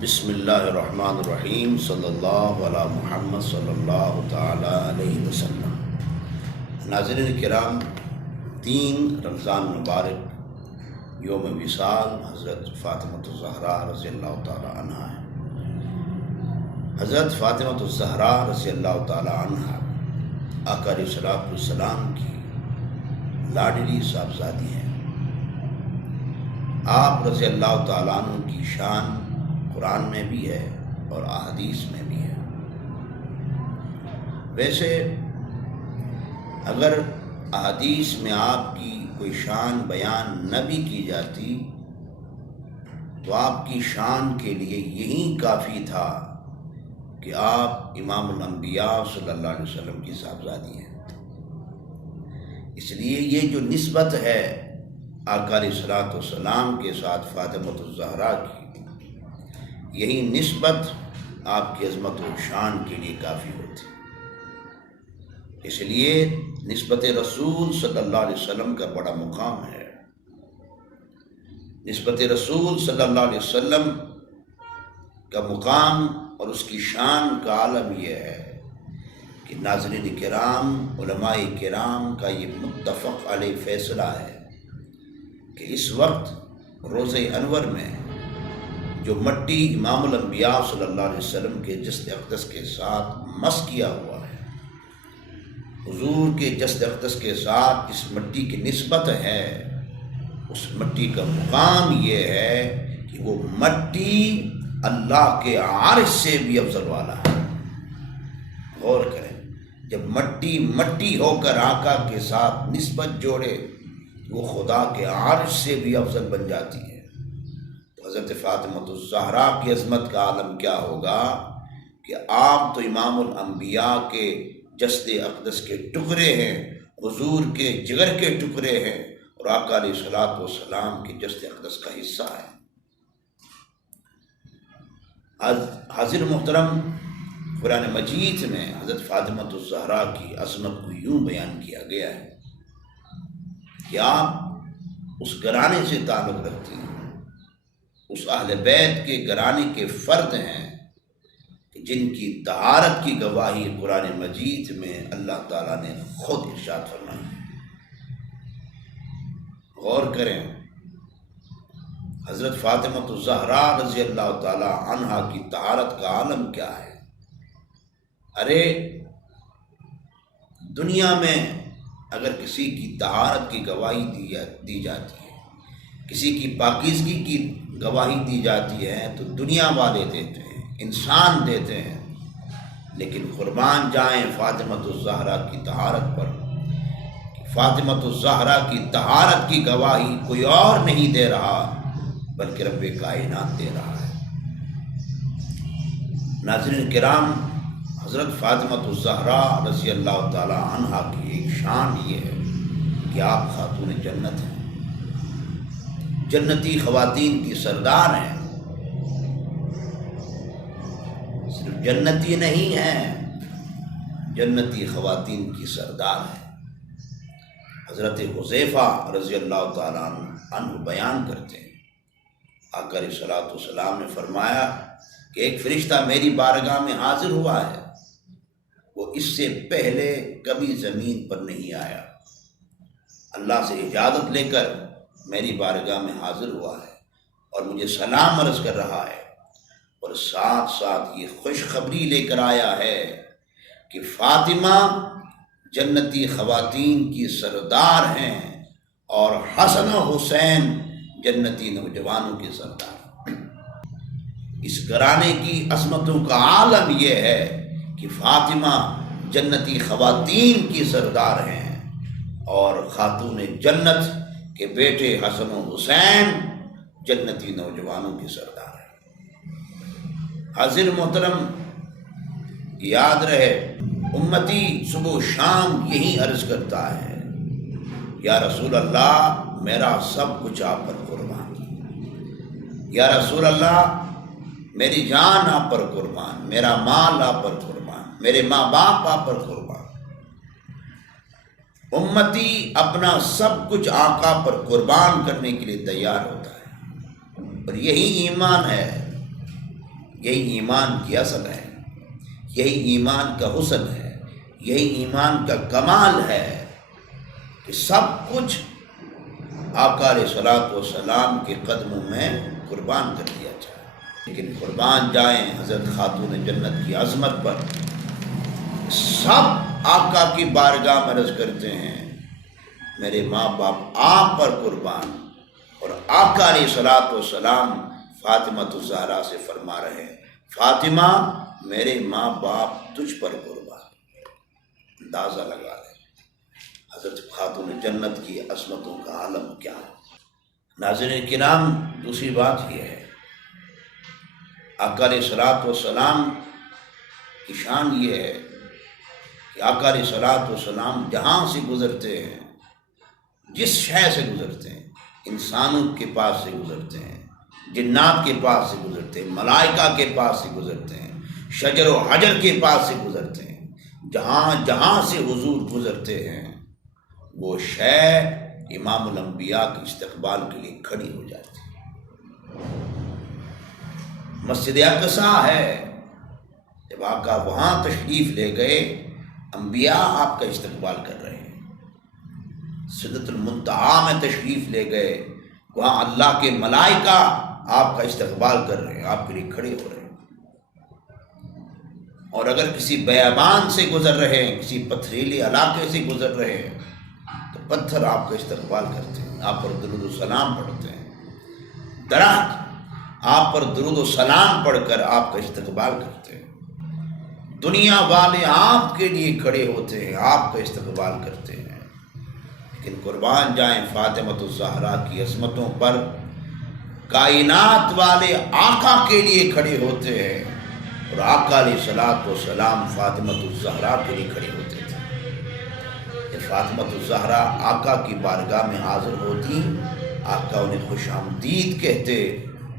بسم اللہ الرحمن الرحیم صلی اللہ علی محمد صلی اللہ تعالی علیہ وسلم۔ ناظرین کرام، 3 رمضان مبارک یوم وصال حضرت فاطمۃ الزہرا رضی اللہ تعالی عنہا ہے۔ حضرت فاطمۃ الزہرا رضی اللہ تعالی عنہا آقا علیہ الصلوۃ والسلام کی لاڈلی صاحبزادی ہیں۔ آپ رضی اللہ تعالیٰ عنہ کی شان قرآن میں بھی ہے اور احادیث میں بھی ہے۔ ویسے اگر احادیث میں آپ کی کوئی شان بیان نہ بھی کی جاتی تو آپ کی شان کے لیے یہی کافی تھا کہ آپ امام الانبیاء صلی اللہ علیہ وسلم کی صاحبزادی ہیں۔ اس لیے یہ جو نسبت ہے آقا علیہ الصلوۃ والسلام کے ساتھ فاطمۃ الزہرا کی، یہی نسبت آپ کی عظمت و شان کے لیے کافی ہوتی۔ اس لیے نسبت رسول صلی اللہ علیہ وسلم کا بڑا مقام ہے۔ نسبت رسول صلی اللہ علیہ وسلم کا مقام اور اس کی شان کا عالم یہ ہے کہ ناظرین کرام، علماء کرام کا یہ متفق علیہ فیصلہ ہے کہ اس وقت روضہ انور میں جو مٹی امام الانبیاء صلی اللہ علیہ وسلم کے جسد اقدس کے ساتھ مس کیا ہوا ہے، حضور کے جسد اقدس کے ساتھ اس مٹی کی نسبت ہے، اس مٹی کا مقام یہ ہے کہ وہ مٹی اللہ کے عرش سے بھی افضل والا ہے۔ غور کریں، جب مٹی مٹی ہو کر آقا کے ساتھ نسبت جوڑے وہ خدا کے عرش سے بھی افضل بن جاتی ہے۔ حضرت فاطمۃ الزہرا کی عظمت کا عالم کیا ہوگا کہ آپ تو امام الانبیاء کے جسد اقدس کے ٹکڑے ہیں، حضور کے جگر کے ٹکڑے ہیں، اور آقا علیہ الصلوۃ والسلام کے جسد اقدس کا حصہ ہے۔ حاضر محترم، قرآن مجید میں حضرت فاطمۃ الزہرا کی عظمت کو یوں بیان کیا گیا ہے کہ آپ اس گھرانے سے تعلق رکھتی ہیں، اس اہل بیت کے گھرانے کے فرد ہیں کہ جن کی طہارت کی گواہی قرآن مجید میں اللہ تعالیٰ نے خود ارشاد فرمائی ہے۔ غور کریں، حضرت فاطمۃ الزہرا رضی اللہ تعالی عنہا کی طہارت کا عالم کیا ہے۔ ارے دنیا میں اگر کسی کی طہارت کی گواہی دی جاتی ہے، کسی کی پاکیزگی کی گواہی دی جاتی ہے تو دنیا والے دیتے ہیں، انسان دیتے ہیں، لیکن قربان جائیں فاطمۃ الزہرا کی طہارت پر۔ فاطمۃ الزہرا کی طہارت کی گواہی کوئی اور نہیں دے رہا بلکہ رب کائنات دے رہا ہے۔ ناظرین کرام، حضرت فاطمۃ الزہرا رضی اللہ تعالی عنہا کی ایک شان یہ ہے کہ آپ خاتون جنت ہیں، جنتی خواتین کی سردار ہیں۔ صرف جنتی نہیں ہیں، جنتی خواتین کی سردار ہیں۔ حضرت حذیفہ رضی اللہ تعالیٰ عنہ بیان کرتے ہیں، آقا علیہ الصلوۃ والسلام نے فرمایا کہ ایک فرشتہ میری بارگاہ میں حاضر ہوا ہے، وہ اس سے پہلے کبھی زمین پر نہیں آیا، اللہ سے اجازت لے کر میری بارگاہ میں حاضر ہوا ہے اور مجھے سلام عرض کر رہا ہے، اور ساتھ ساتھ یہ خوشخبری لے کر آیا ہے کہ فاطمہ جنتی خواتین کی سردار ہیں اور حسن و حسین جنتی نوجوانوں کے سردار۔ اس گھرانے کی عظمتوں کا عالم یہ ہے کہ فاطمہ جنتی خواتین کی سردار ہیں اور خاتون جنت کہ بیٹے حسن و حسین جنتی نوجوانوں کی سردار ہیں۔ حاضر محترم، یاد رہے، امتی صبح و شام یہی عرض کرتا ہے، یا رسول اللہ میرا سب کچھ آپ پر قربان، یا رسول اللہ میری جان آپ پر قربان، میرا مال آپ پر قربان، میرے ماں باپ آپ پر قربان۔ امتی اپنا سب کچھ آقا پر قربان کرنے کے لیے تیار ہوتا ہے، اور یہی ایمان ہے یہی ایمان کی اصل ہے، یہی ایمان کا حسن ہے، یہی ایمان کا کمال ہے کہ سب کچھ آقا علیہ الصلوۃ والسلام کے قدموں میں قربان کر دیا جائے۔ لیکن قربان جائیں حضرت خاتون جنت کی عظمت پر، سب آقا کی بارگاہ میں عرض کرتے ہیں میرے ماں باپ آپ پر قربان، اور آقا علیہ الصلوۃ والسلام فاطمہ الزہرا سے فرما رہے ہیں فاطمہ میرے ماں باپ تجھ پر قربان۔ اندازہ لگا لیں حضرت خاتون جنت کی عظمتوں کا عالم کیا ہے۔ ناظرین کرام، دوسری بات یہ ہے آقا علیہ الصلوۃ والسلام کی شان یہ ہے کہ آقا علیہ الصلوۃ والسلام جہاں سے گزرتے ہیں، جس شے سے گزرتے ہیں، انسانوں کے پاس سے گزرتے ہیں، جنات کے پاس سے گزرتے ہیں، ملائکہ کے پاس سے گزرتے ہیں، شجر و حجر کے پاس سے گزرتے ہیں، جہاں سے حضور گزرتے ہیں وہ شے امام الانبیاء کے استقبال کے لیے کھڑی ہو جاتی ہے۔ مسجد اقصیٰ ہے، جب آقا وہاں تشریف لے گئے انبیاء آپ کا استقبال کر رہے ہیں۔ سدرۃ المنتہا میں تشریف لے گئے، وہاں اللہ کے ملائکہ آپ کا استقبال کر رہے ہیں، آپ کے لیے کھڑے ہو رہے ہیں۔ اور اگر کسی بیابان سے گزر رہے ہیں، کسی پتھریلے علاقے سے گزر رہے ہیں تو پتھر آپ کا استقبال کرتے ہیں، آپ پر درود و سلام پڑھتے ہیں۔ درخت آپ پر درود و سلام پڑھ کر آپ کا استقبال کرتے ہیں۔ دنیا والے آپ کے لیے کھڑے ہوتے ہیں، آپ کا استقبال کرتے ہیں۔ لیکن قربان جائیں فاطمہ الزہرا کی عظمتوں پر، کائنات والے آقا کے لیے کھڑے ہوتے ہیں، اور آقا علیہ الصلوۃ والسلام فاطمہ الزہرا کے لیے کھڑے ہوتے تھے۔ جب فاطمہ الزہرا آقا کی بارگاہ میں حاضر ہوتی، آقا انہیں خوش آمدید کہتے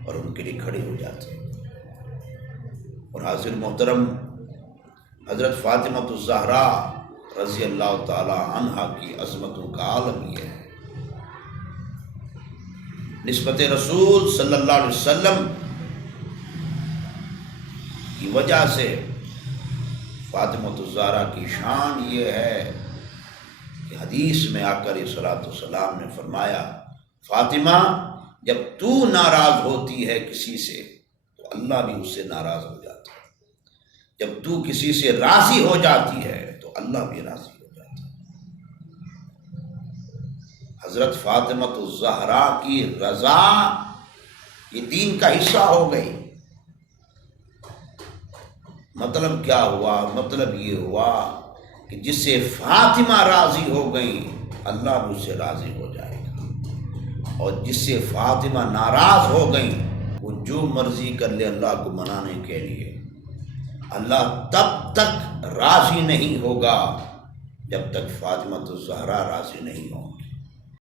اور ان کے لیے کھڑے ہو جاتے۔ اور حاضر محترم، حضرت فاطمہ الزہرا رضی اللہ تعالی عنہا کی عظمتوں کا عالم یہ ہے۔ نسبت رسول صلی اللہ علیہ وسلم کی وجہ سے فاطمہ الزہرا کی شان یہ ہے کہ حدیث میں آقا علیہ الصلوۃ والسلام نے فرمایا فاطمہ جب تو ناراض ہوتی ہے کسی سے تو اللہ بھی اس سے ناراض ہو جاتا ہے، جب تو کسی سے راضی ہو جاتی ہے تو اللہ بھی راضی ہو جاتا ہے۔ حضرت فاطمہ الزہرا کی رضا یہ دین کا حصہ ہو گئی۔ مطلب کیا ہوا؟ مطلب یہ ہوا کہ جس سے فاطمہ راضی ہو گئی اللہ بھی اس سے راضی ہو جائے گا، اور جس سے فاطمہ ناراض ہو گئی وہ جو مرضی کر لے اللہ کو منانے کے لیے، اللہ تب تک راضی نہیں ہوگا جب تک فاطمہ الزہرا راضی نہیں ہوگی۔